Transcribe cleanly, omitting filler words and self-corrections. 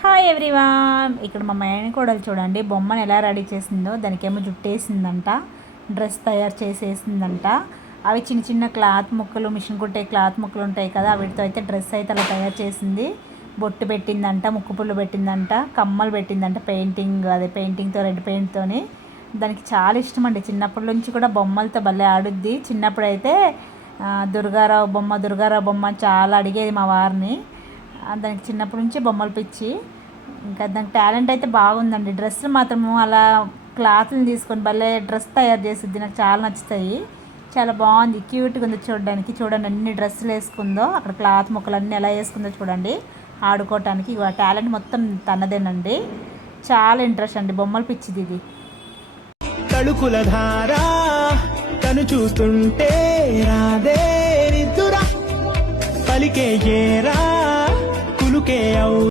Hi everyone. ఇక్కడ మా మేనకోడలు చూడండి బొమ్మను ఎలా రెడీ చేసిందో. దానికేమో జుట్టేసిందంట, డ్రెస్ తయారు చేసేసిందంట. అవి చిన్న చిన్న క్లాత్ ముక్కలు, మిషన్ కుట్టే క్లాత్ ముక్కలు ఉంటాయి కదా, వీటితో అయితే డ్రెస్ అయితే అలా తయారు చేసింది. బొట్టు పెట్టిందంట, ముక్కు పుల్లు పెట్టిందంట, కమ్మలు పెట్టిందంట, పెయింటింగ్తో రెడ్ పెయింట్తోని. దానికి చాలా ఇష్టం అండి, చిన్నప్పటి నుంచి కూడా బొమ్మలతో భలే ఆడుద్ది. చిన్నప్పుడైతే దుర్గారావు బొమ్మ చాలా అడిగేది మా వారిని. దానికి చిన్నప్పటి నుంచి బొమ్మలు పిచ్చి. ఇంకా దానికి టాలెంట్ అయితే బాగుందండి. డ్రెస్సులు మాత్రము అలా క్లాత్ని తీసుకొని భలే డ్రెస్ తయారు చేసిద్ది, నాకు చాలా నచ్చుతాయి. చాలా బాగుంది, క్యూట్గా ఉంది చూడడానికి. చూడండి అన్ని డ్రెస్సులు వేసుకుందో, అక్కడ క్లాత్ ముక్కలు అన్నీ ఎలా వేసుకుందో చూడండి ఆడుకోవటానికి. టాలెంట్ మొత్తం తనదేనండి. చాలా ఇంట్రెస్ట్ అండి, బొమ్మలు పిచ్చిది ఇది. తడుకుల ధారా తను చూస్తుంటే రాదే నిద్దురా, పలికే ఏరా కులుకే